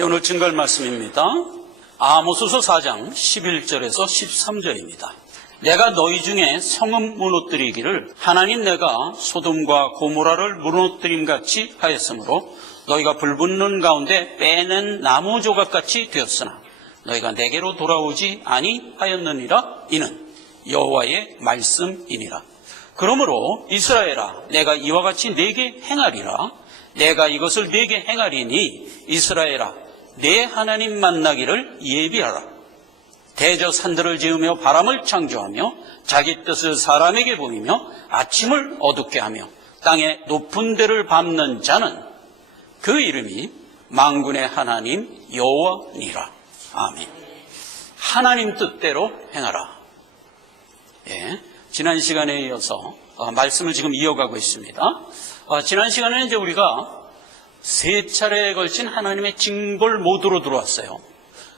오늘 증거할 말씀입니다. 아모스서 4장 11절에서 13절입니다. 내가 너희 중에 성읍 무너뜨리기를 하나님 내가 소돔과 고모라를 무너뜨림같이 하였으므로 너희가 불붙는 가운데 빼낸 나무 조각같이 되었으나 너희가 내게로 돌아오지 아니하였느니라. 이는 여호와의 말씀이니라. 그러므로 이스라엘아, 내가 이와 같이 네게 행하리라. 내가 이것을 네게 행하리니 이스라엘아, 내 하나님 만나기를 예비하라. 대저 산들을 지으며 바람을 창조하며 자기 뜻을 사람에게 보이며 아침을 어둡게 하며 땅의 높은 데를 밟는 자는 그 이름이 만군의 하나님 여호와니라. 아멘. 하나님 뜻대로 행하라. 예, 지난 시간에 이어서 말씀을 지금 이어가고 있습니다. 지난 시간에는 이제 우리가 세 차례에 걸친 하나님의 징벌 모드로 들어왔어요.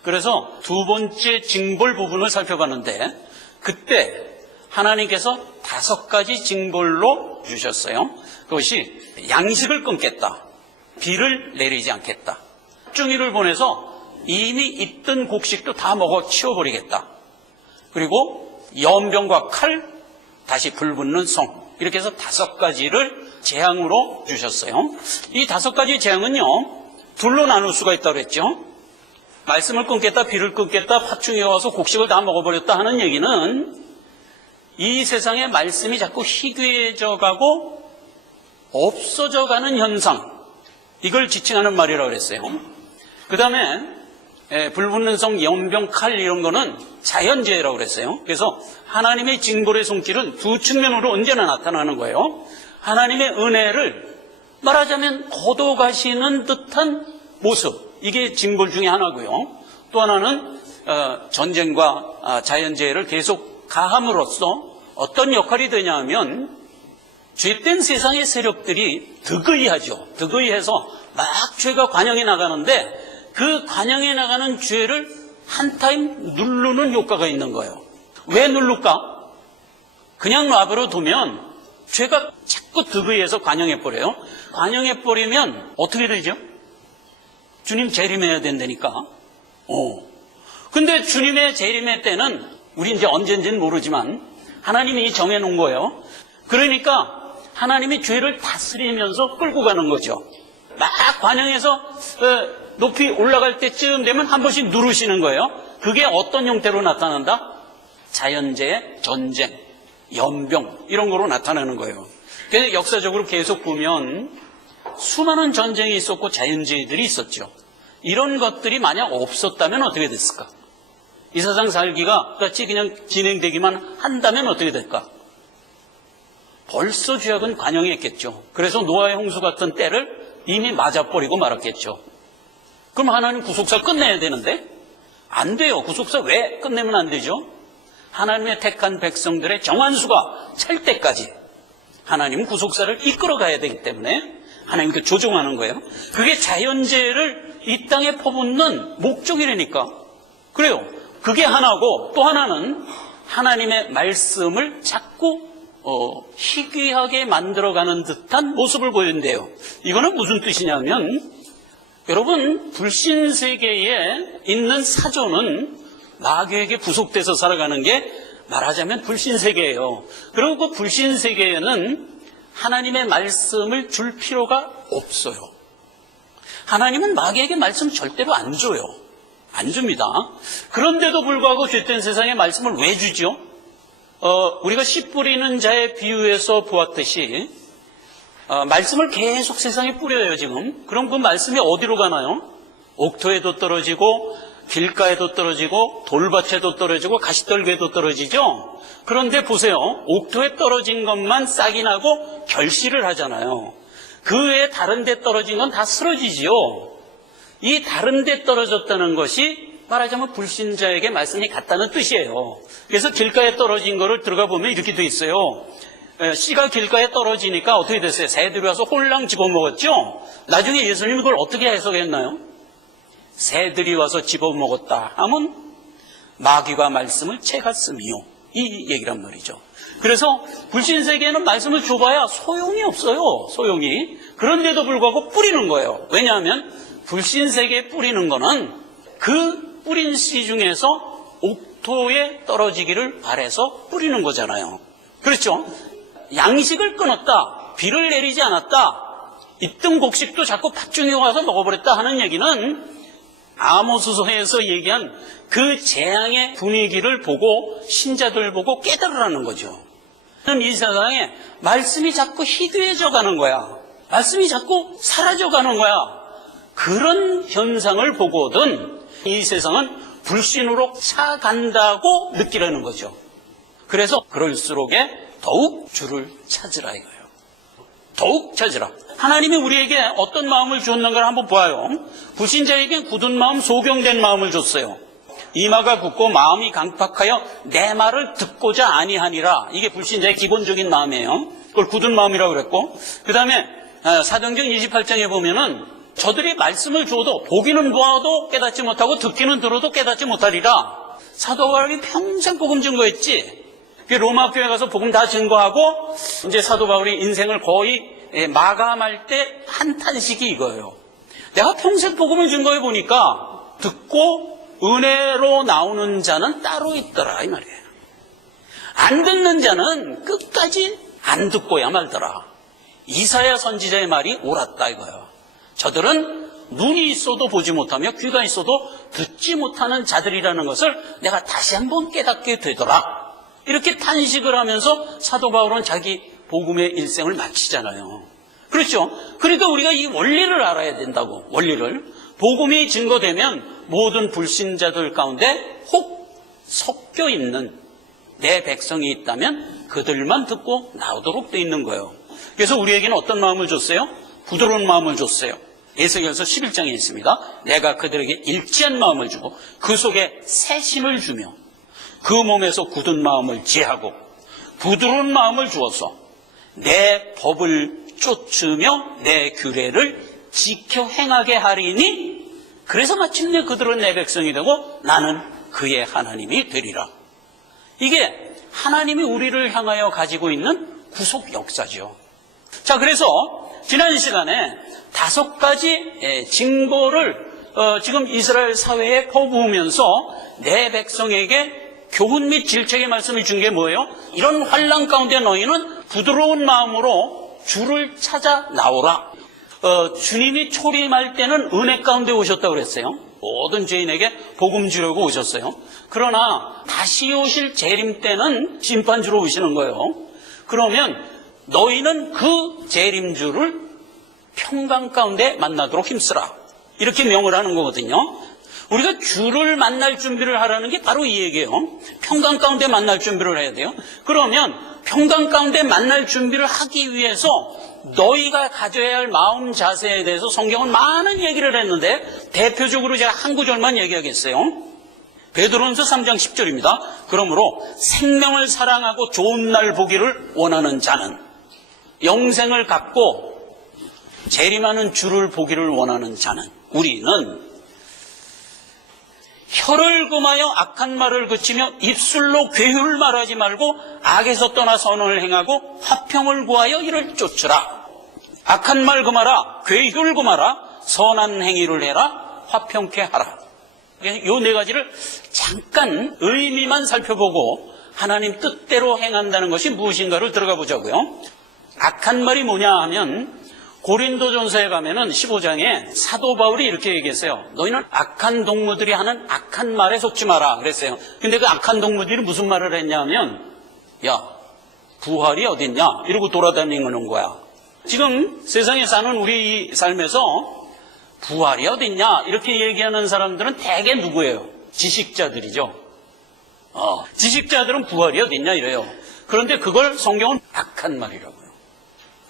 그래서 두 번째 징벌 부분을 살펴봤는데 그때 하나님께서 5가지 징벌로 주셨어요. 그것이 양식을 끊겠다, 비를 내리지 않겠다, 중이를 보내서 이미 있던 곡식도 다 먹어 치워버리겠다, 그리고 연병과 칼, 다시 불붙는 성, 이렇게 해서 5가지를 재앙으로 주셨어요. 이 5가지 재앙은요, 둘로 나눌 수가 있다고 그랬죠. 말씀을 끊겠다, 비를 끊겠다, 파충이 와서 곡식을 다 먹어버렸다 하는 얘기는 이 세상에 말씀이 자꾸 희귀해져 가고 없어져 가는 현상, 이걸 지칭하는 말이라고 그랬어요. 그 다음에 불붙는 성, 연병, 칼 이런 거는 자연재해라고 그랬어요. 그래서 하나님의 징벌의 손길은 두 측면으로 언제나 나타나는 거예요. 하나님의 은혜를 말하자면 걷어가시는 듯한 모습, 이게 징벌 중에 하나고요. 또 하나는 전쟁과 자연재해를 계속 가함으로써 어떤 역할이 되냐 하면 죄된 세상의 세력들이 득의하죠. 득의해서 막 죄가 관영해 나가는데 그 관영해 나가는 죄를 한 타임 누르는 효과가 있는 거예요. 왜 누를까? 그냥 놔버려 두면 죄가 자꾸 득의해서 관영해버려요. 관영해버리면 어떻게 되죠? 주님 재림해야 된다니까. 근데 주님의 재림의 때는 우리 이제 언젠지는 모르지만 하나님이 정해놓은 거예요. 그러니까 하나님이 죄를 다스리면서 끌고 가는 거죠. 막 관영해서 높이 올라갈 때쯤 되면 한 번씩 누르시는 거예요. 그게 어떤 형태로 나타난다? 자연재해, 전쟁, 연병 이런 거로 나타나는 거예요. 그래서 역사적으로 계속 보면 수많은 전쟁이 있었고 자연재해들이 있었죠. 이런 것들이 만약 없었다면 어떻게 됐을까? 이 세상 살기가 같이 그냥 진행되기만 한다면 어떻게 될까? 벌써 죄악은 관영했겠죠. 그래서 노아의 홍수 같은 때를 이미 맞아버리고 말았겠죠. 그럼 하나님 구속사 끝내야 되는데 안 돼요. 구속사 왜 끝내면 안 되죠? 하나님의 택한 백성들의 정한수가 찰 때까지 하나님은 구속사를 이끌어 가야 되기 때문에 하나님께 조종하는 거예요. 그게 자연재해를 이 땅에 퍼붓는 목적이라니까. 그래요. 그게 하나고 또 하나는 하나님의 말씀을 자꾸 희귀하게 만들어가는 듯한 모습을 보여준대요. 이거는 무슨 뜻이냐면 여러분, 불신세계에 있는 사조는 마귀에게 구속돼서 살아가는 게 말하자면 불신세계예요. 그리고 그 불신세계에는 하나님의 말씀을 줄 필요가 없어요. 하나님은 마귀에게 말씀 절대로 안 줘요. 안 줍니다. 그런데도 불구하고 죄된 세상에 말씀을 왜 주죠? 우리가 씨 뿌리는 자의 비유에서 보았듯이 말씀을 계속 세상에 뿌려요 지금. 그럼 그 말씀이 어디로 가나요? 옥토에도 떨어지고 길가에도 떨어지고 돌밭에도 떨어지고 가시떨기에도 떨어지죠. 그런데 보세요. 옥토에 떨어진 것만 싹이 나고 결실을 하잖아요. 그 외에 다른 데 떨어진 건 다 쓰러지지요. 이 다른 데 떨어졌다는 것이 말하자면 불신자에게 말씀이 같다는 뜻이에요. 그래서 길가에 떨어진 거를 들어가 보면 이렇게 돼 있어요. 씨가 길가에 떨어지니까 어떻게 됐어요? 새들이 와서 홀랑 집어먹었죠. 나중에 예수님이 그걸 어떻게 해석했나요? 새들이 와서 집어먹었다 하면 마귀가 말씀을 채갔음이요, 이 얘기란 말이죠. 그래서 불신세계에는 말씀을 줘봐야 소용이 없어요. 소용이. 그런데도 불구하고 뿌리는 거예요. 왜냐하면 불신세계에 뿌리는 거는 그 뿌린 씨 중에서 옥토에 떨어지기를 바라서 뿌리는 거잖아요. 그렇죠? 양식을 끊었다, 비를 내리지 않았다, 있던 곡식도 자꾸 팥중에 와서 먹어버렸다 하는 얘기는 아모스서에서 얘기한 그 재앙의 분위기를 보고 신자들 보고 깨달으라는 거죠. 이 세상에 말씀이 자꾸 희귀해져 가는 거야. 말씀이 자꾸 사라져 가는 거야. 그런 현상을 보고든 이 세상은 불신으로 차간다고 느끼라는 거죠. 그래서 그럴수록에 더욱 주를 찾으라 이거예요. 더욱 찾으라. 하나님이 우리에게 어떤 마음을 주었는가를 한번 보아요. 불신자에겐 굳은 마음, 소경된 마음을 줬어요. 이마가 굳고 마음이 강팍하여 내 말을 듣고자 아니하니라. 이게 불신자의 기본적인 마음이에요. 그걸 굳은 마음이라고 그랬고, 그 다음에 사도행전 28장에 보면은 저들이 말씀을 주어도 보기는 보아도 깨닫지 못하고 듣기는 들어도 깨닫지 못하리라. 사도 바울이 평생 복음 증거했지. 로마 교회 가서 복음 다 증거하고 이제 사도 바울이 인생을 거의 마감할 때 한 탄식이 이거예요. 내가 평생 복음을 증거해 보니까 듣고 은혜로 나오는 자는 따로 있더라 이 말이에요. 안 듣는 자는 끝까지 안 듣고야 말더라. 이사야 선지자의 말이 옳았다 이거예요. 저들은 눈이 있어도 보지 못하며 귀가 있어도 듣지 못하는 자들이라는 것을 내가 다시 한번 깨닫게 되더라. 이렇게 탄식을 하면서 사도 바울은 자기 복음의 일생을 마치잖아요. 그렇죠? 그러니까 우리가 이 원리를 알아야 된다고. 원리를. 복음이 증거되면 모든 불신자들 가운데 혹 섞여 있는 내 백성이 있다면 그들만 듣고 나오도록 돼 있는 거예요. 그래서 우리에게는 어떤 마음을 줬어요? 부드러운 마음을 줬어요. 에스겔서 11장에 있습니다. 내가 그들에게 일치한 마음을 주고 그 속에 새심을 주며 그 몸에서 굳은 마음을 제하고 부드러운 마음을 주어서 내 법을 쫓으며 내 규례를 지켜 행하게 하리니 그래서 마침내 그들은 내 백성이 되고 나는 그의 하나님이 되리라. 이게 하나님이 우리를 향하여 가지고 있는 구속 역사죠. 자, 그래서 지난 시간에 5가지 증거를 지금 이스라엘 사회에 퍼부으면서 내 백성에게 교훈 및 질책의 말씀을 준 게 뭐예요? 이런 환난 가운데 너희는 부드러운 마음으로 주를 찾아 나오라. 주님이 초림할 때는 은혜 가운데 오셨다고 그랬어요. 모든 죄인에게 복음 주려고 오셨어요. 그러나 다시 오실 재림 때는 심판주로 오시는 거예요. 그러면 너희는 그 재림주를 평강 가운데 만나도록 힘쓰라. 이렇게 명을 하는 거거든요. 우리가 주를 만날 준비를 하라는 게 바로 이 얘기예요. 평강 가운데 만날 준비를 해야 돼요. 그러면 평강 가운데 만날 준비를 하기 위해서 너희가 가져야 할 마음 자세에 대해서 성경은 많은 얘기를 했는데 대표적으로 제가 한 구절만 얘기하겠어요. 베드로전서 3장 10절입니다. 그러므로 생명을 사랑하고 좋은 날 보기를 원하는 자는 영생을 갖고 재림하는 주를 보기를 원하는 자는 우리는 혀를 금하여 악한 말을 그치며 입술로 괴휼을 말하지 말고 악에서 떠나 선을 행하고 화평을 구하여 이를 쫓으라. 악한 말 금하라, 괴휼 금하라, 선한 행위를 해라, 화평케 하라. 요 4가지를 잠깐 의미만 살펴보고 하나님 뜻대로 행한다는 것이 무엇인가를 들어가 보자고요. 악한 말이 뭐냐 하면 고린도전서에 가면은 15장에 사도 바울이 이렇게 얘기했어요. 너희는 악한 동무들이 하는 악한 말에 속지 마라 그랬어요. 근데 그 악한 동무들이 무슨 말을 했냐 하면 야, 부활이 어딨냐 이러고 돌아다니는 거야. 지금 세상에 사는 우리 삶에서 부활이 어딨냐 이렇게 얘기하는 사람들은 대개 누구예요? 지식자들이죠. 지식자들은 부활이 어딨냐 이래요. 그런데 그걸 성경은 악한 말이라고요.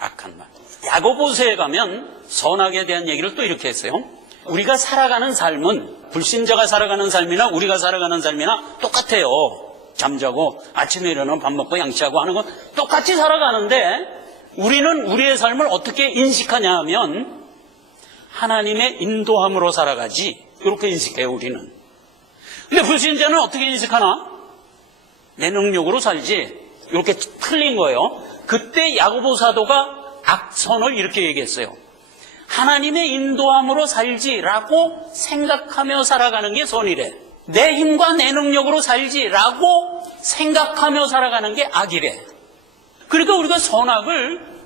악한 말. 야고보서에 가면 선악에 대한 얘기를 또 이렇게 했어요. 우리가 살아가는 삶은 불신자가 살아가는 삶이나 우리가 살아가는 삶이나 똑같아요. 잠자고 아침에 일어나면 밥 먹고 양치하고 하는 건 똑같이 살아가는데 우리는 우리의 삶을 어떻게 인식하냐 하면 하나님의 인도함으로 살아가지 이렇게 인식해요. 우리는. 근데 불신자는 어떻게 인식하나? 내 능력으로 살지 이렇게 틀린 거예요. 그때 야고보 사도가 악선을 이렇게 얘기했어요. 하나님의 인도함으로 살지라고 생각하며 살아가는 게 선이래. 내 힘과 내 능력으로 살지라고 생각하며 살아가는 게 악이래. 그러니까 우리가 선악을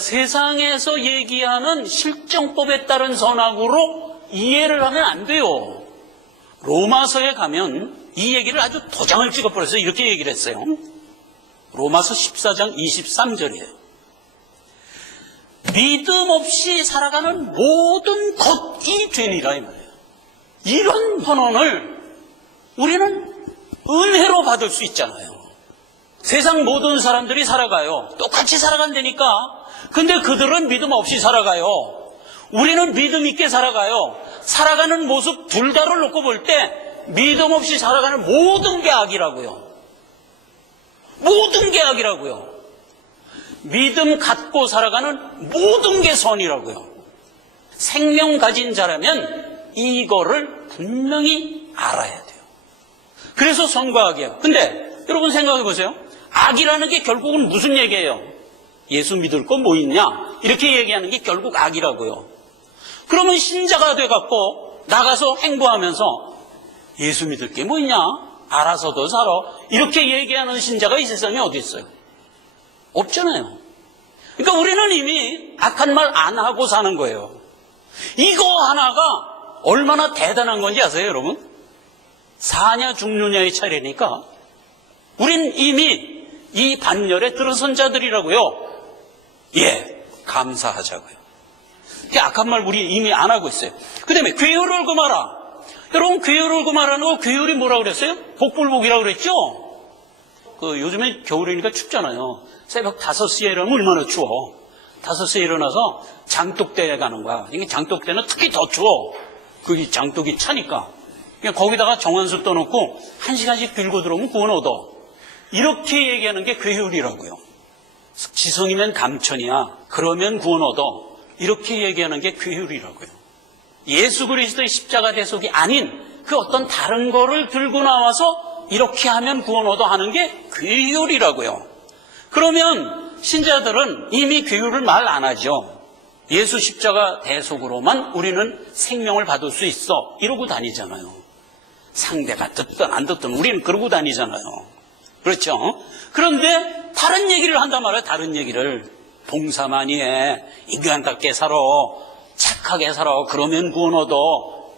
세상에서 얘기하는 실정법에 따른 선악으로 이해를 하면 안 돼요. 로마서에 가면 이 얘기를 아주 도장을 찍어버려서 이렇게 얘기를 했어요. 로마서 14장 23절이에요. 믿음 없이 살아가는 모든 것이 죄니라 이 말이에요. 이런 선언을 우리는 은혜로 받을 수 있잖아요. 세상 모든 사람들이 살아가요. 똑같이 살아간다니까. 근데 그들은 믿음 없이 살아가요. 우리는 믿음 있게 살아가요. 살아가는 모습 둘 다를 놓고 볼 때 믿음 없이 살아가는 모든 게 악이라고요. 모든 게 악이라고요. 믿음 갖고 살아가는 모든 게 선이라고요. 생명 가진 자라면 이거를 분명히 알아야 돼요. 그래서 선과 악이에요. 근데 여러분 생각해 보세요. 악이라는 게 결국은 무슨 얘기예요? 예수 믿을 거 뭐 있냐? 이렇게 얘기하는 게 결국 악이라고요. 그러면 신자가 돼갖고 나가서 행보하면서 예수 믿을 게 뭐 있냐? 알아서도 살아. 이렇게 얘기하는 신자가 이 세상에 어디 있어요? 없잖아요. 그러니까 우리는 이미 악한 말 안 하고 사는 거예요. 이거 하나가 얼마나 대단한 건지 아세요, 여러분? 사냐 죽느냐의 차례니까 우린 이미 이 반열에 들어선 자들이라고요. 예, 감사하자고요. 악한 말 우리 이미 안 하고 있어요. 그 다음에 괴율을 금하라. 여러분 괴율을 금하라는 거 괴율이 뭐라고 그랬어요? 복불복이라고 그랬죠? 요즘에 겨울이니까 춥잖아요. 새벽 5시에 일어나면 얼마나 추워. 5시에 일어나서 장독대에 가는 거야. 이게 장독대는 특히 더 추워. 그게 장독이 차니까. 그냥 거기다가 정한수 떠놓고 1시간씩 들고 들어오면 구원 얻어. 이렇게 얘기하는 게 괴율이라고요. 지성이면 감천이야. 그러면 구원 얻어. 이렇게 얘기하는 게 괴율이라고요. 예수 그리스도의 십자가 대속이 아닌 그 어떤 다른 거를 들고 나와서 이렇게 하면 구원 얻어 하는 게 괴율이라고요. 그러면 신자들은 이미 괴율을 말 안 하죠. 예수 십자가 대속으로만 우리는 생명을 받을 수 있어. 이러고 다니잖아요. 상대가 듣든 안 듣든 우리는 그러고 다니잖아요. 그렇죠? 그런데 다른 얘기를 한단 말이에요. 다른 얘기를. 봉사 많이 해. 인간답게 살아. 착하게 살아. 그러면 구원 얻어.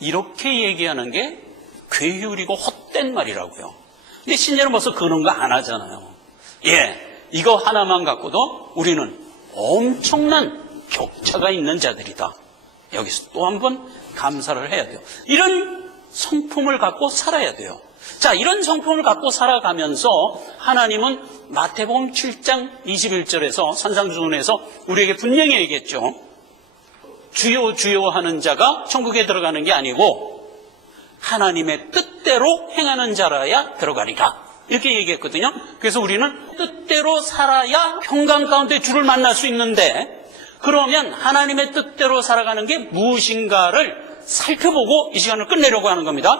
이렇게 얘기하는 게 괴율이고 헛된 말이라고요. 근데 신자는 벌써 그런 거 안 하잖아요. 예, 이거 하나만 갖고도 우리는 엄청난 격차가 있는 자들이다. 여기서 또 한 번 감사를 해야 돼요. 이런 성품을 갖고 살아야 돼요. 자, 이런 성품을 갖고 살아가면서 하나님은 마태복음 7장 21절에서 산상수훈에서 우리에게 분명히 얘기했죠. 주여 주여 하는 자가 천국에 들어가는 게 아니고 하나님의 뜻대로 행하는 자라야 들어가리라. 이렇게 얘기했거든요. 그래서 우리는 뜻대로 살아야 평강 가운데 주를 만날 수 있는데, 그러면 하나님의 뜻대로 살아가는 게 무엇인가를 살펴보고 이 시간을 끝내려고 하는 겁니다.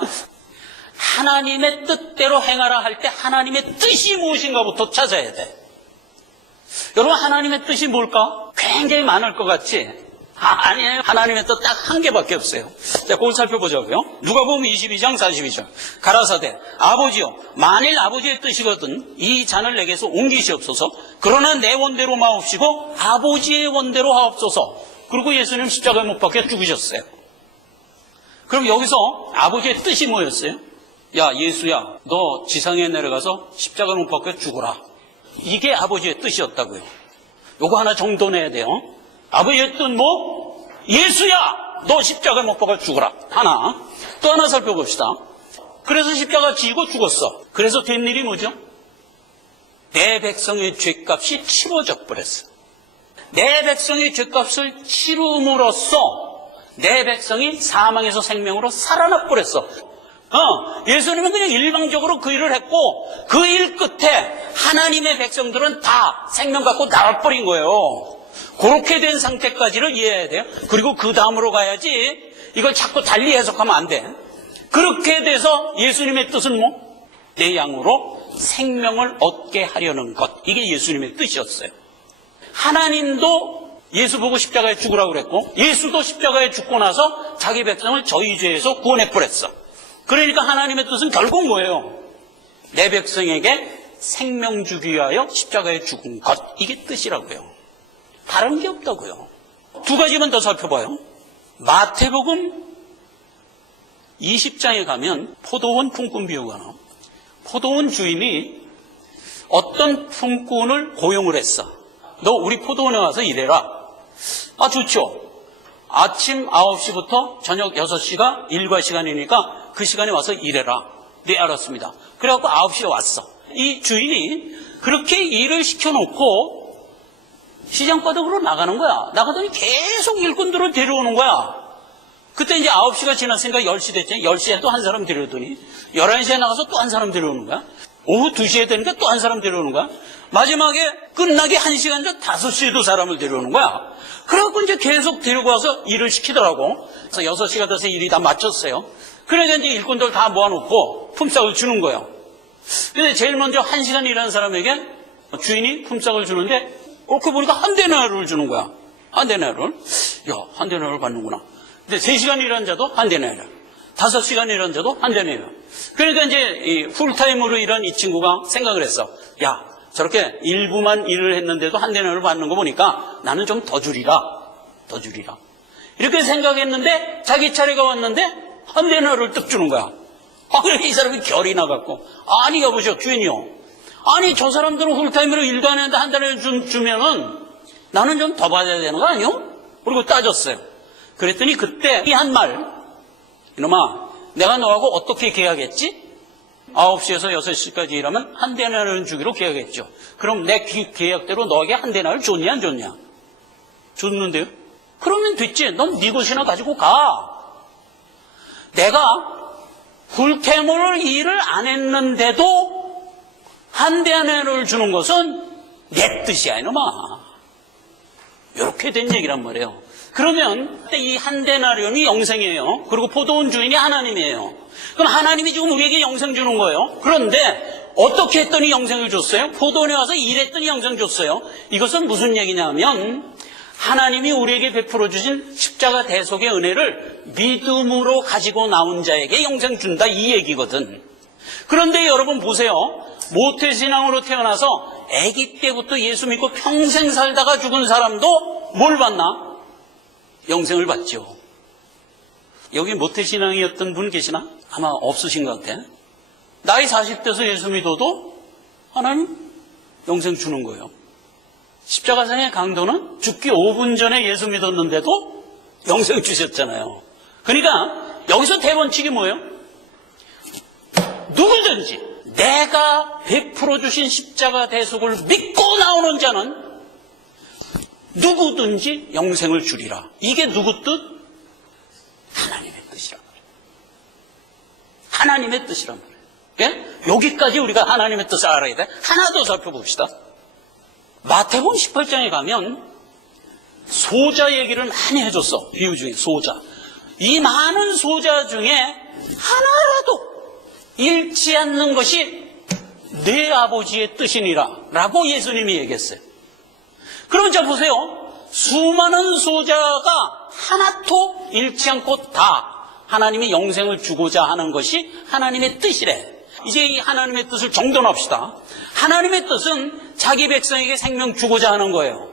하나님의 뜻대로 행하라 할 때 하나님의 뜻이 무엇인가부터 찾아야 돼. 여러분, 하나님의 뜻이 뭘까? 굉장히 많을 것 같지? 아니에요. 하나님의 뜻 딱 한 개밖에 없어요. 자, 그걸 살펴보자고요. 누가복음 22장 42절. 가라사대 아버지여, 만일 아버지의 뜻이거든 이 잔을 내게서 옮기시옵소서. 그러나 내 원대로 마옵시고 아버지의 원대로 하옵소서. 그리고 예수님 십자가에 못 박혀 죽으셨어요. 그럼 여기서 아버지의 뜻이 뭐였어요? 야, 예수야, 너 지상에 내려가서 십자가에 못 박혀 죽어라. 이게 아버지의 뜻이었다고요. 요거 하나 정돈해야 돼요. 아버지의 뜻 뭐? 예수야, 너 십자가에 못 박아 죽어라. 하나. 또 하나 살펴봅시다. 그래서 십자가 지고 죽었어. 그래서 된 일이 뭐죠? 내 백성의 죄값이 치러져 버렸어. 내 백성의 죄값을 치rum으로써 내 백성이 사망에서 생명으로 살아나 버렸어. 예수님은 그냥 일방적으로 그 일을 했고 그 일 끝에 하나님의 백성들은 다 생명 갖고 나와버린 거예요. 그렇게 된 상태까지를 이해해야 돼요. 그리고 그 다음으로 가야지 이걸 자꾸 달리 해석하면 안 돼. 그렇게 돼서 예수님의 뜻은 뭐? 내 양으로 생명을 얻게 하려는 것. 이게 예수님의 뜻이었어요. 하나님도 예수 보고 십자가에 죽으라고 그랬고, 예수도 십자가에 죽고 나서 자기 백성을 저희 죄에서 구원해버렸어. 그러니까 하나님의 뜻은 결국 뭐예요? 내 백성에게 생명 주기 위하여 십자가에 죽은 것, 이게 뜻이라고요. 다른 게 없다고요. 두 가지만 더 살펴봐요. 마태복음 20장에 가면 포도원 품꾼 비유가 나와. 포도원 주인이 어떤 품꾼을 고용을 했어. 너 우리 포도원에 와서 일해라. 아, 좋죠. 아침 9시부터 저녁 6시가 일과 시간이니까 그 시간에 와서 일해라. 네, 알았습니다. 그래갖고 9시에 왔어. 이 주인이 그렇게 일을 시켜놓고 시장바닥으로 나가는 거야. 나가더니 계속 일꾼들을 데려오는 거야. 그때 이제 9시가 지났으니까 10시 됐지. 10시에 또 한 사람 데려오더니 11시에 나가서 또 한 사람 데려오는 거야. 오후 2시에 되니까 또 한 사람 데려오는 거야. 마지막에 끝나기 1시간 전 5시에도 사람을 데려오는 거야. 그래갖고 이제 계속 데리고 와서 일을 시키더라고. 그래서 6시가 돼서 일이 다 마쳤어요. 그러니까 이제 일꾼들 다 모아놓고 품삯을 주는 거예요. 근데 제일 먼저 1시간 일하는 사람에게 주인이 품삯을 주는데 그렇게 보니까 한 데나리온을 주는 거야. 한 데나리온. 야, 한 데나리온을 받는구나. 근데 3시간 일하는 자도 한 데나리온. 5시간 일하는 자도 한 데나리온. 그러니까 이제 이 풀타임으로 일한 이 친구가 생각을 했어. 야, 저렇게 일부만 일을 했는데도 한 데나리온을 받는 거 보니까 나는 좀 더 주리라. 더 주리라. 이렇게 생각했는데 자기 차례가 왔는데 한 데나리온을 뚝 주는 거야. 그래 이 사람이 결이 나갖고, 아니 여보시오 주인이요, 아니 저 사람들은 풀타임으로 일도 안 했는데 한 달에 주면은 나는 좀 더 받아야 되는 거 아니요? 그리고 따졌어요. 그랬더니 그때 이 한 말, 이놈아 내가 너하고 어떻게 계약했지? 9시에서 6시까지 일하면 한 데나리온 주기로 계약했죠. 그럼 내 계약대로 너에게 한 데나리온 줬냐 안 줬냐? 줬는데요? 그러면 됐지. 넌 네 것이나 가지고 가. 내가 풀타임으로 일을 안 했는데도 한 데나리온을 주는 것은 내 뜻이야 이놈아. 이렇게 된 얘기란 말이에요. 그러면 이 한 데나리온이 영생이에요. 그리고 포도원 주인이 하나님이에요. 그럼 하나님이 지금 우리에게 영생 주는 거예요. 그런데 어떻게 했더니 영생을 줬어요? 포도원에 와서 일했더니 영생 줬어요. 이것은 무슨 얘기냐면 하나님이 우리에게 베풀어 주신 십자가 대속의 은혜를 믿음으로 가지고 나온 자에게 영생 준다, 이 얘기거든. 그런데 여러분 보세요. 모태신앙으로 태어나서 아기 때부터 예수 믿고 평생 살다가 죽은 사람도 뭘 받나? 영생을 받죠. 여기 모태신앙이었던 분 계시나? 아마 없으신 것 같아. 나이 40대에서 예수 믿어도 하나님 영생 주는 거예요. 십자가상의 강도는 죽기 5분 전에 예수 믿었는데도 영생 주셨잖아요. 그러니까 여기서 대원칙이 뭐예요? 누구든지 내가 베풀어 주신 십자가 대속을 믿고 나오는 자는 누구든지 영생을 주리라. 이게 누구 뜻? 하나님의 뜻이란 말이에요. 하나님의 뜻이란 말이에요. 예? 여기까지 우리가 하나님의 뜻을 알아야 돼. 하나 더 살펴봅시다. 마태복음 18장에 가면 소자 얘기를 많이 해줬어. 비유 중에 소자. 이 많은 소자 중에 하나라도 잃지 않는 것이 내 아버지의 뜻이니라 라고 예수님이 얘기했어요. 그럼 자 보세요. 수많은 소자가 하나도 잃지 않고 다 하나님이 영생을 주고자 하는 것이 하나님의 뜻이래. 이제 이 하나님의 뜻을 정돈합시다. 하나님의 뜻은 자기 백성에게 생명 주고자 하는 거예요.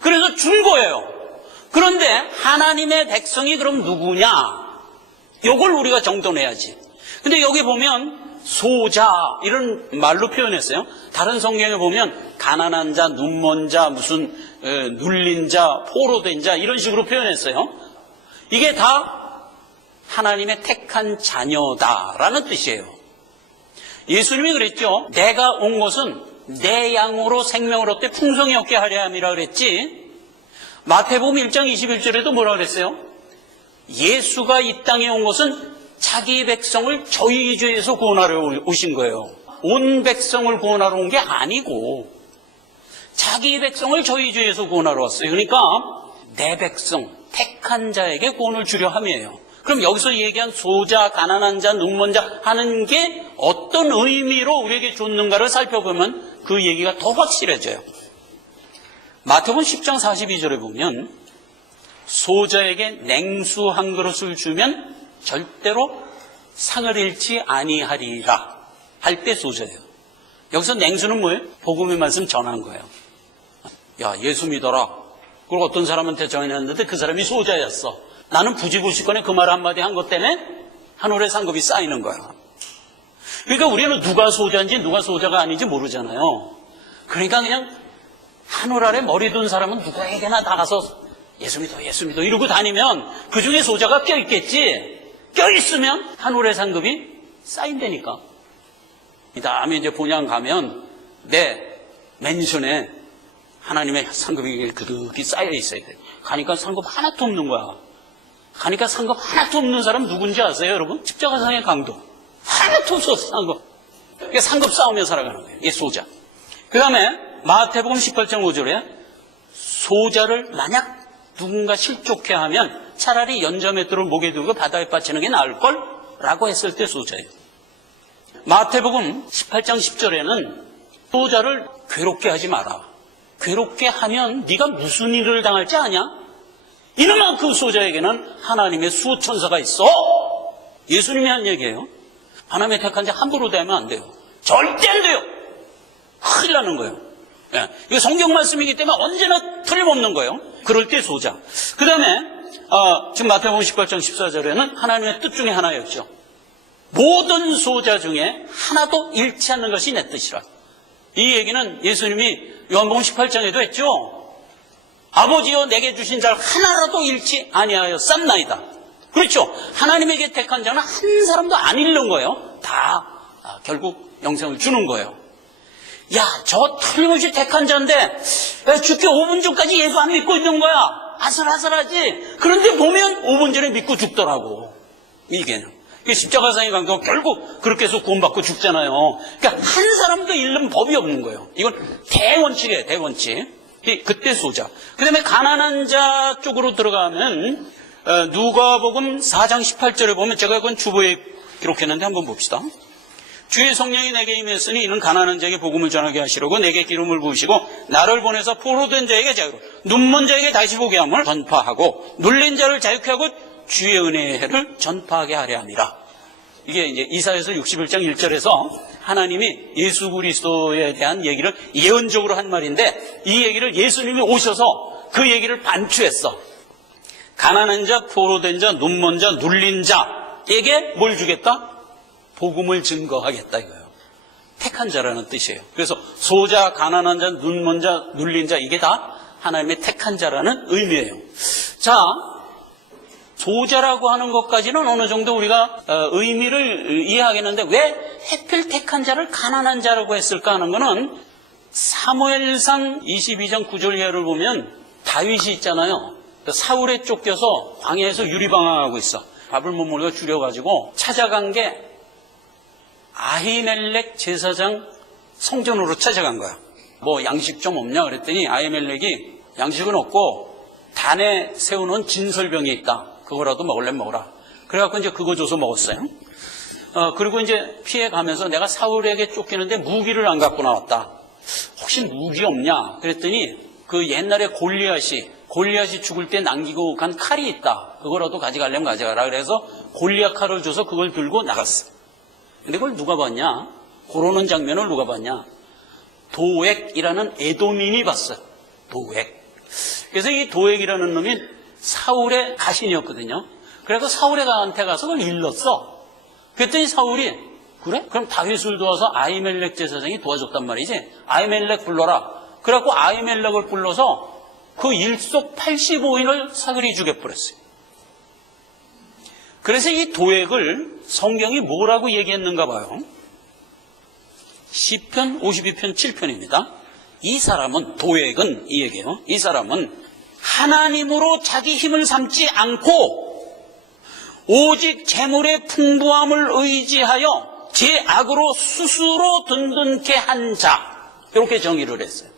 그래서 준 거예요. 그런데 하나님의 백성이 그럼 누구냐? 이걸 우리가 정돈해야지. 근데 여기 보면 소자 이런 말로 표현했어요. 다른 성경에 보면 가난한 자, 눈먼 자, 무슨 눌린 자, 포로된 자 이런 식으로 표현했어요. 이게 다 하나님의 택한 자녀다라는 뜻이에요. 예수님이 그랬죠. 내가 온 것은 내 양으로 생명을 얻되 풍성히 얻게 하려 함이라 그랬지. 마태복음 1장 21절에도 뭐라 그랬어요? 예수가 이 땅에 온 것은 자기 백성을 저희 죄에서 구원하러 오신 거예요. 온 백성을 구원하러 온 게 아니고 자기 백성을 저희 죄에서 구원하러 왔어요. 그러니까 내 백성, 택한 자에게 구원을 주려 함이에요. 그럼 여기서 얘기한 소자, 가난한 자, 눈먼 자 하는 게 어떤 의미로 우리에게 줬는가를 살펴보면 그 얘기가 더 확실해져요. 마태복음 10장 42절에 보면 소자에게 냉수 한 그릇을 주면 절대로 상을 잃지 아니하리라 할 때 소자예요. 여기서 냉수는 뭐예요? 복음의 말씀 전한 거예요. 야, 예수 믿어라. 그리고 어떤 사람한테 전했는데 그 사람이 소자였어. 나는 부지불식간에 그 말 한마디 한 것 때문에 하늘의 상급이 쌓이는 거야. 그러니까 우리는 누가 소자인지 누가 소자가 아닌지 모르잖아요. 그러니까 그냥 하늘 아래 머리 둔 사람은 누구에게나 나가서 예수 믿어 이러고 다니면 그 중에 소자가 껴있겠지. 껴있으면 하늘의 상급이 쌓인다니까. 이 다음에 이제 본향 가면 내 맨션에 하나님의 상급이 그득이 쌓여 있어야 돼. 가니까 상급 하나도 없는 거야. 가니까 상급 하나도 없는 사람 누군지 아세요, 여러분? 십자가상의 강도. 하나도 없어, 상급. 그러니까 상급 싸우며 살아가는 거예요. 이게 소자. 그 다음에 마태복음 18장 5절에 소자를 만약 누군가 실족해 하면 차라리 연자맷돌을 목에 두고 바다에 빠지는 게 나을걸? 라고 했을 때 소자예요. 마태복음 18장 10절에는 소자를 괴롭게 하지 마라. 괴롭게 하면 네가 무슨 일을 당할지 아냐? 이놈아 그 소자에게는 하나님의 수호천사가 있어. 예수님이 한 얘기예요. 하나님의 택한 자 함부로 대하면 안 돼요. 절대 안 돼요. 큰일 나는 거예요. 예, 이거 성경 말씀이기 때문에 언제나 틀림없는 거예요. 그럴 때 소자. 그 다음에 지금 마태복음 18장 14절에는 하나님의 뜻 중에 하나였죠. 모든 소자 중에 하나도 잃지 않는 것이 내 뜻이라. 이 얘기는 예수님이 요한복음 18장에도 했죠. 아버지여 내게 주신 자를 하나라도 잃지 아니하여 쌌나이다. 그렇죠. 하나님에게 택한 자는 한 사람도 안 잃는 거예요. 다 결국 영생을 주는 거예요. 야, 저 틀림없이 택한 자인데 죽기 5분 전까지 예수 안 믿고 있는 거야. 아슬아슬하지. 그런데 보면 5분 전에 믿고 죽더라고. 이게 십자가상의 강도 결국 그렇게 해서 구원받고 죽잖아요. 그러니까 한 사람도 잃는 법이 없는 거예요. 이건 대원칙이에요. 대원칙. 그때 소자. 그 다음에 가난한 자 쪽으로 들어가면 누가복음 4장 18절에 보면 제가 그건 주보에 기록했는데 한번 봅시다. 주의 성령이 내게 임했으니 이는 가난한 자에게 복음을 전하게 하시려고 내게 기름을 부으시고 나를 보내서 포로된 자에게 자유로 눈먼 자에게 다시 보게 함을 전파하고 눌린 자를 자유케 하고 주의 은혜의 해를 전파하게 하려 함이라. 이게 이제 이사야서 61장 1절에서 하나님이 예수 그리스도에 대한 얘기를 예언적으로 한 말인데 이 얘기를 예수님이 오셔서 그 얘기를 반추했어. 가난한 자, 포로된 자, 눈먼 자, 눌린 자에게 뭘 주겠다? 복음을 증거하겠다 이거예요. 택한 자라는 뜻이에요. 그래서 소자, 가난한 자, 눈먼 자, 눌린 자 이게 다 하나님의 택한 자라는 의미예요. 자, 소자라고 하는 것까지는 어느 정도 우리가 의미를 이해하겠는데 왜 하필 택한 자를 가난한 자라고 했을까 하는 거는 사무엘상 22장 9절 이하를 보면 다윗이 있잖아요. 사울에 쫓겨서 광야에서 유리방황하고 있어. 밥을 못 먹으니까 줄여가지고 찾아간 게 아히멜렉 제사장 성전으로 찾아간 거야. 뭐 양식 좀 없냐 그랬더니 아히멜렉이 양식은 없고 단에 세우는 진설병이 있다. 그거라도 먹으려면 먹어라. 그래갖고 이제 그거 줘서 먹었어요. 그리고 이제 피해 가면서 내가 사울에게 쫓기는데 무기를 안 갖고 나왔다. 혹시 무기 없냐? 그랬더니 그 옛날에 골리앗이 죽을 때 남기고 간 칼이 있다. 그거라도 가져가려면 가져가라. 그래서 골리앗 칼을 줘서 그걸 들고 나갔어. 근데 그걸 누가 봤냐? 그러는 장면을 누가 봤냐? 도액이라는 에도민이 봤어요. 도액. 그래서 이 도액이라는 놈이 사울의 가신이었거든요. 그래서 사울한테 가서 그걸 일렀어. 그랬더니 사울이 그래? 그럼 다윗을 도와서 아히멜렉 제사장이 도와줬단 말이지. 아히멜렉 불러라. 그래갖고 아히멜렉을 불러서 그 일속 85인을 사그리 죽여버렸어요. 그래서 이 도액을 성경이 뭐라고 얘기했는가 봐요. 시편 52편 7편입니다. 이 사람은 도액은 이 얘기예요. 이 사람은 하나님으로 자기 힘을 삼지 않고 오직 재물의 풍부함을 의지하여 제 악으로 스스로 든든케 한 자. 이렇게 정의를 했어요.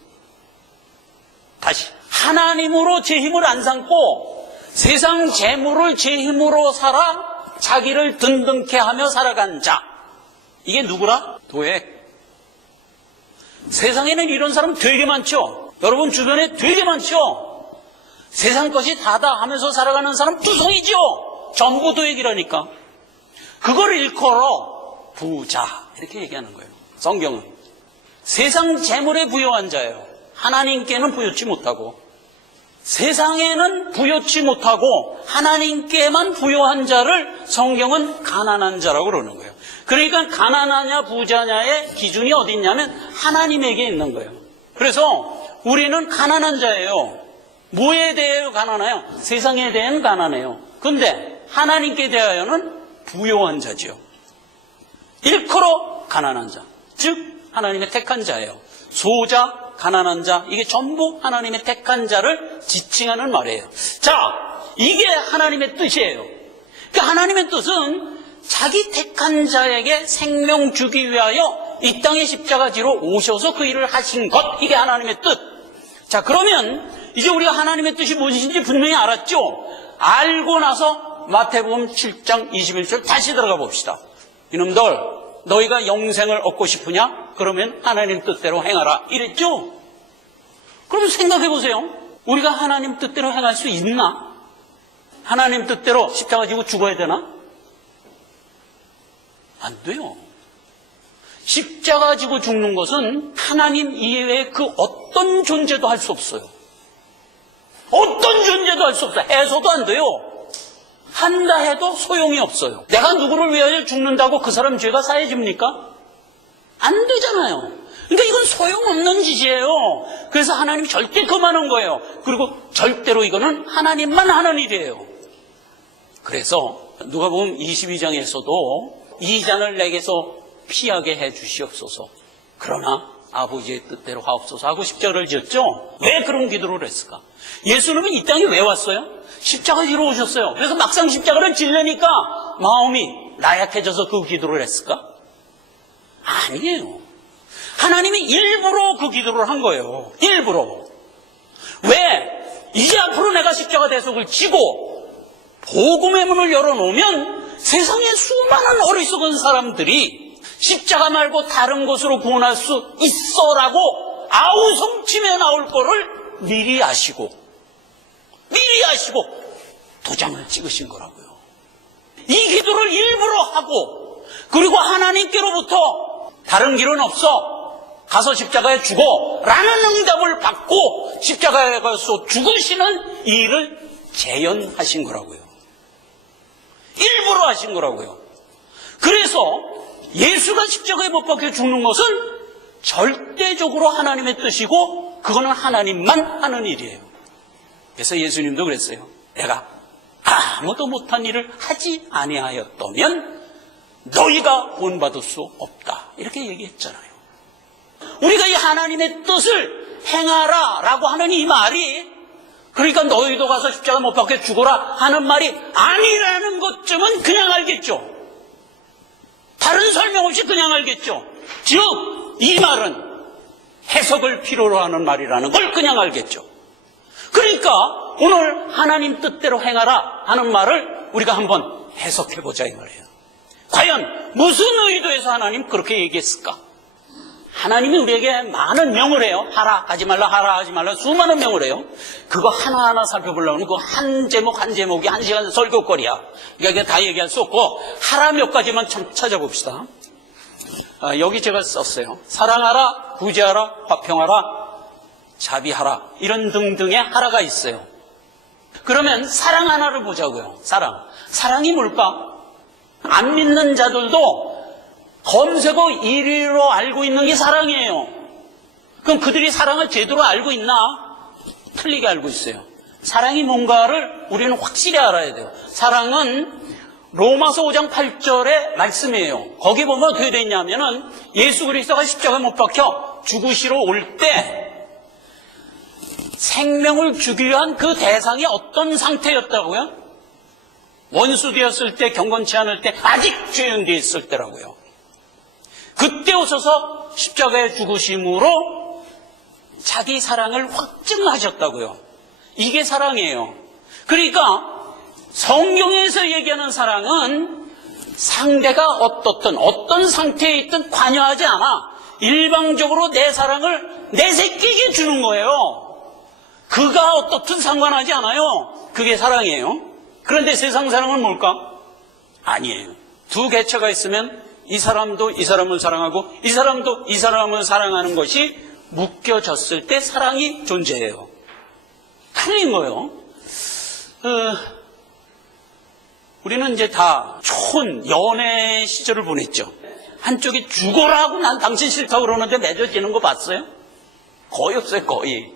다시 하나님으로 제 힘을 안 삼고 세상 재물을 제 힘으로 살아 자기를 든든케 하며 살아간 자. 이게 누구라? 도액. 세상에는 이런 사람 되게 많죠. 여러분 주변에 되게 많죠? 세상 것이 다다 하면서 살아가는 사람 투성이죠? 전부도액이라니까. 그걸 일컬어 부자 이렇게 얘기하는 거예요. 성경은. 세상 재물에 부여한 자예요. 하나님께는 부여치 못하고, 세상에는 부여치 못하고 하나님께만 부여한 자를 성경은 가난한 자라고 그러는 거예요. 그러니까 가난하냐 부자냐의 기준이 어디 있냐면 하나님에게 있는 거예요. 그래서 우리는 가난한 자예요. 뭐에 대해 가난해요? 세상에 대한 가난해요. 근데 하나님께 대하여는 부요한 자지요. 일컬어 가난한 자, 즉 하나님의 택한 자예요. 소자, 가난한 자, 이게 전부 하나님의 택한 자를 지칭하는 말이에요. 자, 이게 하나님의 뜻이에요. 그 하나님의 뜻은 자기 택한 자에게 생명 주기 위하여 이 땅에 십자가 지로 오셔서 그 일을 하신 것, 이게 하나님의 뜻. 자, 그러면 이제 우리가 하나님의 뜻이 무엇인지 분명히 알았죠? 알고 나서 마태복음 7장 21절 다시 들어가 봅시다. 이놈들, 너희가 영생을 얻고 싶으냐? 그러면 하나님 뜻대로 행하라. 이랬죠? 그럼 생각해 보세요. 우리가 하나님 뜻대로 행할 수 있나? 하나님 뜻대로 십자가 지고 죽어야 되나? 안 돼요. 십자가 지고 죽는 것은 하나님 이외에 그 어떤 존재도 할 수 없어요. 어떤 존재도 할 수 없어요. 해서도 안 돼요. 한다 해도 소용이 없어요. 내가 누구를 위하여 죽는다고 그 사람 죄가 사해집니까? 안 되잖아요. 그러니까 이건 소용없는 짓이에요. 그래서 하나님이 절대 그만한 거예요. 그리고 절대로 이거는 하나님만 하는 일이에요. 그래서 누가복음 22장에서도 이 잔을 내게서 피하게 해 주시옵소서. 그러나 아버지의 뜻대로 하옵소서 하고 십자가를 지었죠. 왜 그런 기도를 했을까? 예수님은 이 땅에 왜 왔어요? 십자가 지러 오셨어요. 그래서 막상 십자가를 지려니까 마음이 나약해져서 그 기도를 했을까? 아니에요. 하나님이 일부러 그 기도를 한 거예요. 일부러. 왜? 이제 앞으로 내가 십자가 대속을 지고 복음의 문을 열어놓으면 세상에 수많은 어리석은 사람들이 십자가 말고 다른 곳으로 구원할 수 있어라고 아우성치며 나올 거를 미리 아시고 도장을 찍으신 거라고요. 이 기도를 일부러 하고, 그리고 하나님께로부터 다른 길은 없어, 가서 십자가에 죽어 라는 응답을 받고 십자가에 가서 죽으시는 이 일을 재현하신 거라고요. 일부러 하신 거라고요. 그래서 예수가 십자가에 못 박혀 죽는 것은 절대적으로 하나님의 뜻이고 그거는 하나님만 하는 일이에요. 그래서 예수님도 그랬어요. 내가 아무도 못한 일을 하지 아니하였다면 너희가 구원받을 수 없다. 이렇게 얘기했잖아요. 우리가 이 하나님의 뜻을 행하라 라고 하는 이 말이, 그러니까 너희도 가서 십자가 못 박혀 죽어라 하는 말이 아니라는 것쯤은 그냥 알겠죠. 다른 설명 없이 그냥 알겠죠. 즉 이 말은 해석을 필요로 하는 말이라는 걸 그냥 알겠죠. 그러니까 오늘 하나님 뜻대로 행하라 하는 말을 우리가 한번 해석해보자 이 말이에요. 과연 무슨 의도에서 하나님 그렇게 얘기했을까? 하나님이 우리에게 많은 명을 해요. 하라 하지 말라, 하라 하지 말라, 수많은 명을 해요. 그거 하나하나 살펴보려면 그거 한 제목 한 제목이 한 시간 설교거리야. 그러니까 다 얘기할 수 없고 하라 몇 가지만 참 찾아봅시다. 여기 제가 썼어요. 사랑하라, 구제하라, 화평하라, 자비하라, 이런 등등의 하라가 있어요. 그러면 사랑 하나를 보자고요. 사랑이 뭘까? 안 믿는 자들도 검색어 1위로 알고 있는 게 사랑이에요. 그럼 그들이 사랑을 제대로 알고 있나? 틀리게 알고 있어요. 사랑이 뭔가를 우리는 확실히 알아야 돼요. 사랑은 로마서 5장 8절의 말씀이에요. 거기 보면 어떻게 되어 있냐면은 예수 그리스도가 십자가에 못 박혀 죽으시러 올 때 생명을 주기 위한 그 대상이 어떤 상태였다고요? 원수 되었을 때, 경건치 않을 때, 아직 죄인되어 있을 때라고요. 그때 오셔서 십자가에 죽으심으로 자기 사랑을 확증하셨다고요. 이게 사랑이에요. 그러니까 성경에서 얘기하는 사랑은 상대가 어떻든 어떤 상태에 있든 관여하지 않아. 일방적으로 내 사랑을 내 새끼에게 주는 거예요. 그가 어떻든 상관하지 않아요. 그게 사랑이에요. 그런데 세상 사랑은 뭘까? 아니에요. 두 개체가 있으면 이 사람도 이 사람을 사랑하고 이 사람도 이 사람을 사랑하는 것이 묶여졌을 때 사랑이 존재해요. 틀린 거예요. 우리는 이제 다 좋은 연애 시절을 보냈죠. 한쪽이 죽어라 하고 난 당신 싫다고 그러는데 맺어지는 거 봤어요? 거의 없어요. 거의.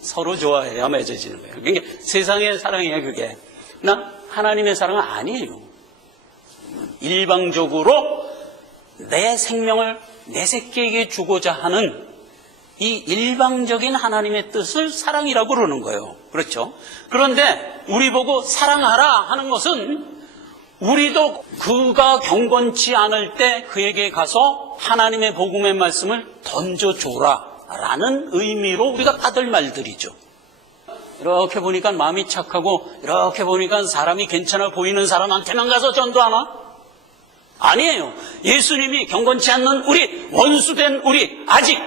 서로 좋아해야 맺어지는 거예요. 그게 세상의 사랑이에요. 그게. 나 하나님의 사랑은 아니에요. 일방적으로 내 생명을 내 새끼에게 주고자 하는 이 일방적인 하나님의 뜻을 사랑이라고 그러는 거예요. 그렇죠? 그런데 우리 보고 사랑하라 하는 것은 우리도 그가 경건치 않을 때 그에게 가서 하나님의 복음의 말씀을 던져줘라 라는 의미로 우리가 받을 말들이죠. 이렇게 보니까 마음이 착하고 이렇게 보니까 사람이 괜찮아 보이는 사람한테만 가서 전도하나? 아니에요. 예수님이 경건치 않는 우리, 원수된 우리, 아직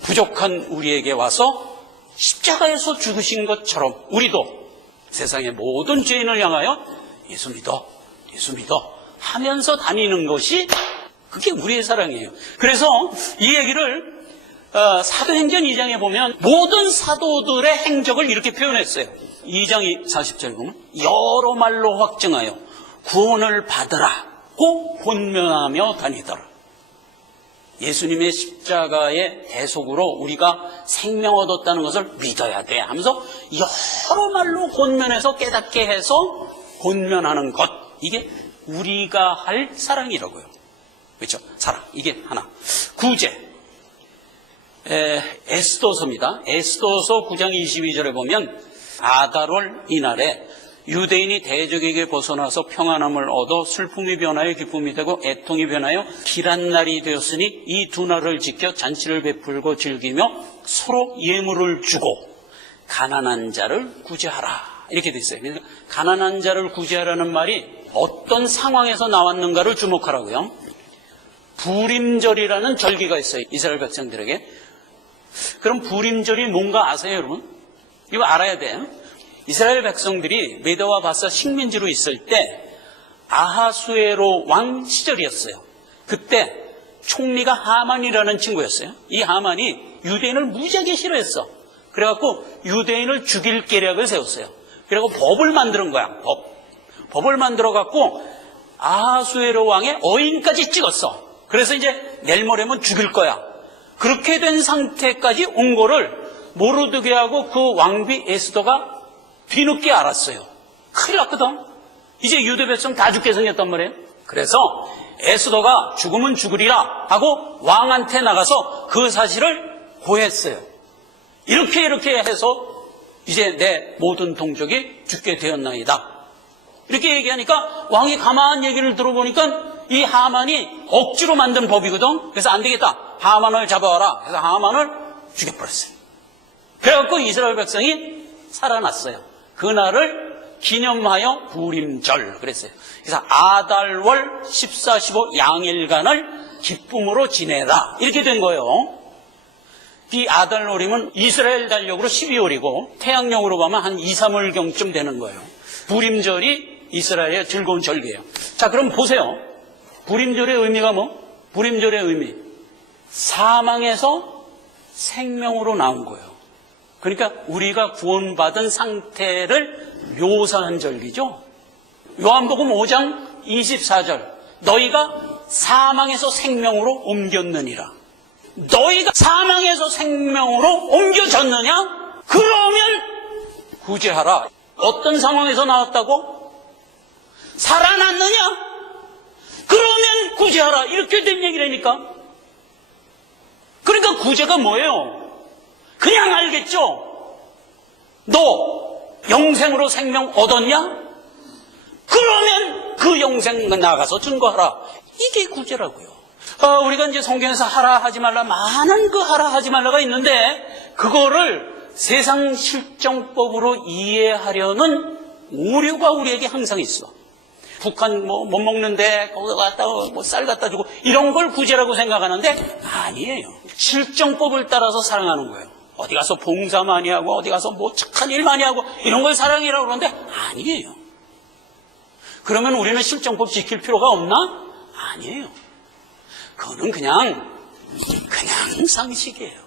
부족한 우리에게 와서 십자가에서 죽으신 것처럼 우리도 세상의 모든 죄인을 향하여 예수 믿어, 예수 믿어 하면서 다니는 것이 그게 우리의 사랑이에요. 그래서 이 얘기를 사도행전 2장에 보면 모든 사도들의 행적을 이렇게 표현했어요. 2장 40절 보면 여러 말로 확증하여 구원을 받으라고 권면하며 다니더라. 예수님의 십자가의 대속으로 우리가 생명 얻었다는 것을 믿어야 돼 하면서 여러 말로 권면해서 깨닫게 해서 권면하는 것, 이게 우리가 할 사랑이라고요. 그렇죠? 사랑, 이게 하나. 구제, 에스더서입니다. 에스더서 9장 22절에 보면 아달월 이날에 유대인이 대적에게 벗어나서 평안함을 얻어 슬픔이 변하여 기쁨이 되고 애통이 변하여 길한 날이 되었으니 이 두 날을 지켜 잔치를 베풀고 즐기며 서로 예물을 주고 가난한 자를 구제하라, 이렇게 돼 있어요. 그러니까 가난한 자를 구제하라는 말이 어떤 상황에서 나왔는가를 주목하라고요. 부림절이라는 절기가 있어요, 이스라엘 백성들에게. 그럼 부림절이 뭔가 아세요, 여러분? 이거 알아야 돼요. 이스라엘 백성들이 메대와 바사 식민지로 있을 때 아하수에로 왕 시절이었어요. 그때 총리가 하만이라는 친구였어요. 이 하만이 유대인을 무지하게 싫어했어. 그래갖고 유대인을 죽일 계략을 세웠어요. 그리고 법을 만드는 거야. 법을 만들어갖고 아하수에로 왕의 어인까지 찍었어. 그래서 이제 내일 모레면 죽일 거야. 그렇게 된 상태까지 온 거를 모르드게하고 그 왕비 에스더가 뒤늦게 알았어요. 큰일 났거든. 이제 유대 백성 다 죽게 생겼단 말이에요. 그래서 에스더가 죽으면 죽으리라 하고 왕한테 나가서 그 사실을 고했어요. 이렇게 해서 이제 내 모든 동족이 죽게 되었나이다. 이렇게 얘기하니까 왕이 가만히 얘기를 들어보니까 이 하만이 억지로 만든 법이거든. 그래서 안 되겠다, 하만을 잡아와라. 그래서 하만을 죽여버렸어요. 그래갖고 이스라엘 백성이 살아났어요. 그날을 기념하여 부림절 그랬어요. 그래서 아달월 14, 15 양일간을 기쁨으로 지내라, 이렇게 된 거예요. 이 아달월이면 이스라엘 달력으로 12월이고 태양력으로 보면 한 2, 3월경쯤 되는 거예요. 부림절이 이스라엘의 즐거운 절기예요. 자, 그럼 보세요. 부림절의 의미가 뭐? 부림절의 의미, 사망에서 생명으로 나온 거예요. 그러니까 우리가 구원받은 상태를 묘사한 절기죠. 요한복음 5장 24절, 너희가 사망에서 생명으로 옮겼느니라. 너희가 사망에서 생명으로 옮겨졌느냐? 그러면 구제하라. 어떤 상황에서 나왔다고? 살아났느냐? 그러면 구제하라. 이렇게 된 얘기라니까. 그러니까 구제가 뭐예요? 그냥 알겠죠? 너 영생으로 생명 얻었냐? 그러면 그 영생 나가서 증거하라. 이게 구제라고요. 우리가 이제 성경에서 하라 하지 말라, 많은 그 하라 하지 말라가 있는데 그거를 세상 실정법으로 이해하려는 오류가 우리에게 항상 있어. 북한 뭐 못 먹는데 거기 갖다 뭐 쌀 갖다 주고 이런 걸 구제라고 생각하는데 아니에요. 실정법을 따라서 사랑하는 거예요. 어디 가서 봉사 많이 하고 어디 가서 뭐 착한 일 많이 하고 이런 걸 사랑이라고 그러는데 아니에요. 그러면 우리는 실정법 지킬 필요가 없나? 아니에요. 그거는 그냥 상식이에요.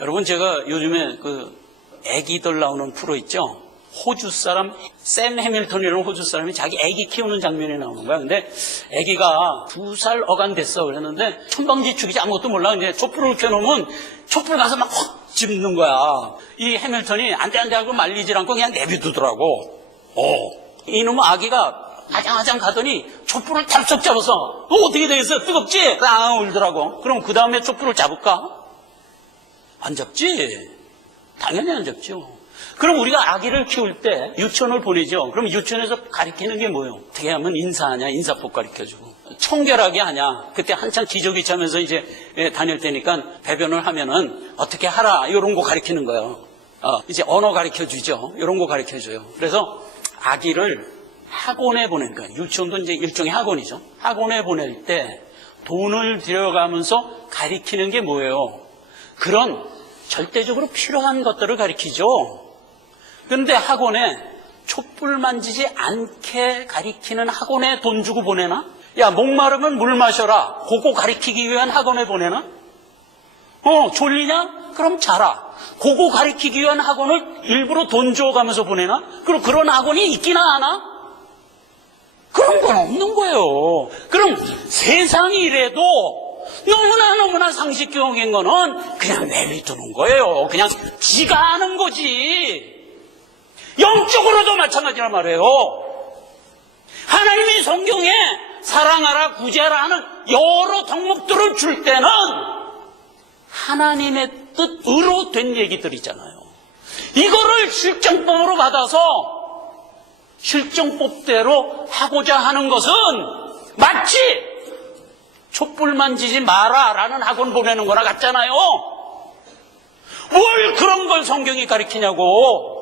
여러분, 제가 요즘에 그 애기들 나오는 프로 있죠? 호주 사람, 샘 해밀턴이라는 호주 사람이 자기 애기 키우는 장면이 나오는 거야. 근데 애기가 2살 어간 됐어. 그랬는데 천방지축이지 아무것도 몰라. 근데 촛불을 켜놓으면 촛불 가서 막 확 집는 거야. 이 해밀턴이 안 돼 하고 말리질 않고 그냥 내비두더라고. 이놈의 아기가 아장아장 가더니 촛불을 탑석 잡아서 어떻게 되겠어? 뜨겁지? 울더라고. 그럼 그 다음에 촛불을 잡을까? 안 잡지? 당연히 안 잡죠. 그럼 우리가 아기를 키울 때 유치원을 보내죠. 그럼 유치원에서 가르치는 게 뭐예요? 어떻게 하면 인사하냐? 인사법 가르쳐주고. 청결하게 하냐? 그때 한창 기저귀 차면서 이제 다닐 때니까 배변을 하면은 어떻게 하라? 이런 거 가르치는 거예요. 이제 언어 가르쳐주죠. 이런 거 가르쳐줘요. 그래서 아기를 학원에 보낸 거예요. 유치원도 이제 일종의 학원이죠. 학원에 보낼 때 돈을 들여가면서 가르치는 게 뭐예요? 그런 절대적으로 필요한 것들을 가르치죠. 그런데 학원에 촛불 만지지 않게 가르치는 학원에 돈 주고 보내나? 야, 목마르면 물 마셔라. 그거 가르치기 위한 학원에 보내나? 졸리냐? 그럼 자라. 그거 가르치기 위한 학원을 일부러 돈 줘가면서 보내나? 그럼 그런 학원이 있기나 하나? 그런 건 없는 거예요. 그럼 세상이 이래도 너무나 상식적인 거는 그냥 내비두는 거예요. 그냥 지가 하는 거지. 영적으로도 마찬가지란 말이에요. 하나님이 성경에 사랑하라, 구제하라 하는 여러 덕목들을 줄 때는 하나님의 뜻으로 된 얘기들이잖아요. 이거를 실정법으로 받아서 실정법대로 하고자 하는 것은 마치 촛불 만지지 마라라는 학원 보내는 거나 같잖아요. 뭘 그런 걸 성경이 가르치냐고.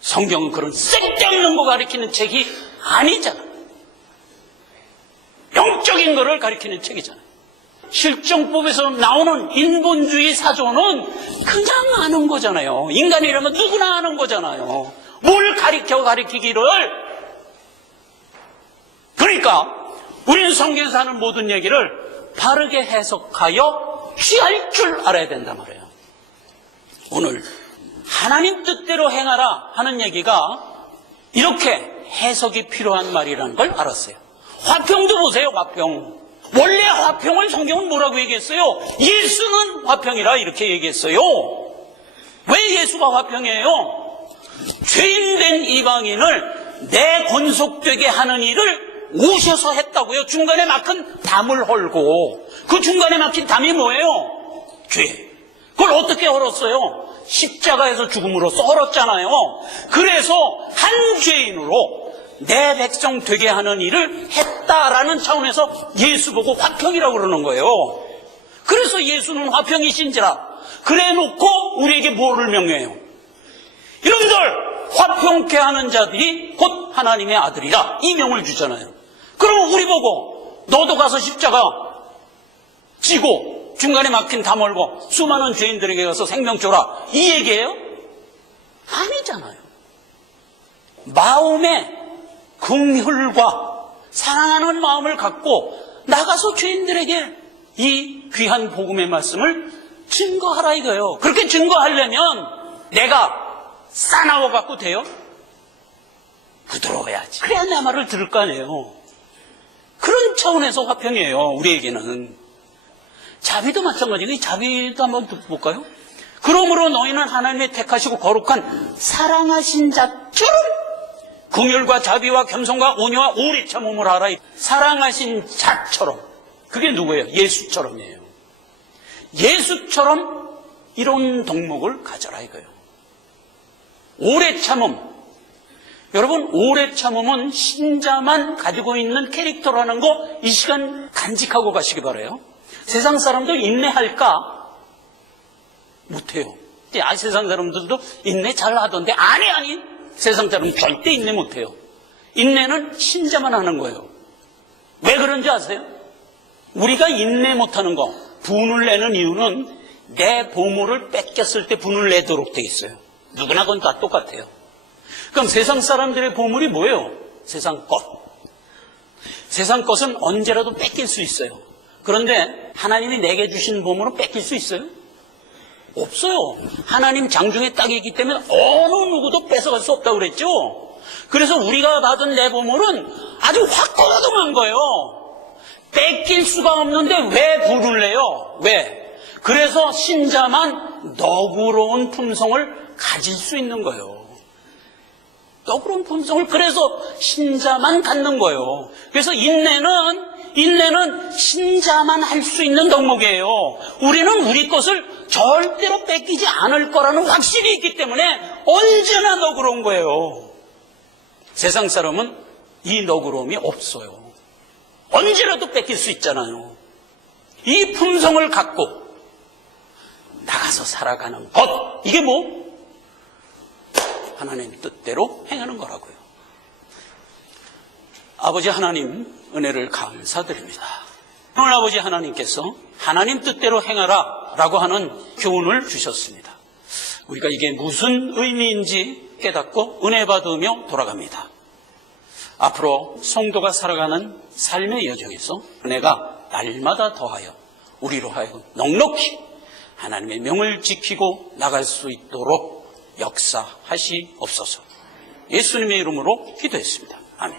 성경은 그런 쓸데없는 거 가르치는 책이 아니잖아. 영적인 거를 가르치는 책이잖아요. 실정법에서 나오는 인본주의 사조는 그냥 아는 거잖아요. 인간이라면 누구나 아는 거잖아요. 뭘 가르치기를. 그러니까 우리는 성경에서 하는 모든 얘기를 바르게 해석하여 취할 줄 알아야 된단 말이에요. 오늘 하나님 뜻대로 행하라 하는 얘기가 이렇게 해석이 필요한 말이라는 걸 알았어요. 화평도 보세요. 화평. 원래 화평을 성경은 뭐라고 얘기했어요? 예수는 화평이라 이렇게 얘기했어요. 왜 예수가 화평이에요? 죄인된 이방인을 내 권속되게 하는 일을 오셔서 했다고요. 중간에 막힌 담을 헐고. 그 중간에 막힌 담이 뭐예요? 죄. 그걸 어떻게 헐었어요? 십자가에서 죽음으로써 헐었잖아요. 그래서 한 죄인으로 내 백성 되게 하는 일을 했다라는 차원에서 예수 보고 화평이라고 그러는 거예요. 그래서 예수는 화평이신지라 그래 놓고 우리에게 뭐를 명령해요? 이런들 화평케 하는 자들이 곧 하나님의 아들이라 이 명을 주잖아요. 그럼 우리 보고 너도 가서 십자가 지고 중간에 막힌 담 헐고 수많은 죄인들에게 가서 생명 줘라 이 얘기예요? 아니잖아요. 마음에 긍휼과 사랑하는 마음을 갖고 나가서 죄인들에게 이 귀한 복음의 말씀을 증거하라 이거예요. 그렇게 증거하려면 내가 싸나워 갖고 돼요? 부드러워야지. 그래야 내 말을 들을 거 아니에요. 그런 차원에서 화평이에요. 우리에게는. 자비도 마찬가지예요. 자비도 한번 볼까요? 그러므로 너희는 하나님의 택하시고 거룩한 사랑하신 자처럼 긍휼과 자비와 겸손과 온유와 오래 참음을 하라. 사랑하신 자처럼. 그게 누구예요? 예수처럼이에요. 예수처럼 이런 덕목을 가져라 이거예요. 오래 참음. 여러분, 오래 참음은 신자만 가지고 있는 캐릭터라는 거 이 시간 간직하고 가시기 바라요. 세상 사람도 인내할까? 못해요. 세상 사람들도 인내 잘 하던데 아니 세상 사람은 절대 인내 못해요. 인내는 신자만 하는 거예요. 왜 그런지 아세요? 우리가 인내 못하는 거, 분을 내는 이유는 내 보물을 뺏겼을 때 분을 내도록 돼 있어요. 누구나 그건 다 똑같아요. 그럼 세상 사람들의 보물이 뭐예요? 세상 것. 세상 것은 언제라도 뺏길 수 있어요. 그런데 하나님이 내게 주신 보물은 뺏길 수 있어요? 없어요. 하나님 장중에 딱이기 때문에 어느 누구도 뺏어갈 수 없다고 그랬죠. 그래서 우리가 받은 내 보물은 아주 확고하동한 거예요. 뺏길 수가 없는데 왜 분을 내요? 왜? 그래서 신자만 너그러운 품성을 가질 수 있는 거예요. 너그러운 품성을 그래서 신자만 갖는 거예요. 그래서 인내는 신자만 할 수 있는 덕목이에요. 우리는 우리 것을 절대로 뺏기지 않을 거라는 확신이 있기 때문에 언제나 너그러운 거예요. 세상 사람은 이 너그러움이 없어요. 언제라도 뺏길 수 있잖아요. 이 품성을 갖고 나가서 살아가는 것, 이게 뭐? 하나님 뜻대로 행하는 거라고요. 아버지 하나님 은혜를 감사드립니다. 오늘 아버지 하나님께서 하나님 뜻대로 행하라 라고 하는 교훈을 주셨습니다. 우리가 이게 무슨 의미인지 깨닫고 은혜 받으며 돌아갑니다. 앞으로 성도가 살아가는 삶의 여정에서 은혜가 날마다 더하여 우리로 하여금 넉넉히 하나님의 명을 지키고 나갈 수 있도록 역사하시옵소서. 예수님의 이름으로 기도했습니다. 아멘.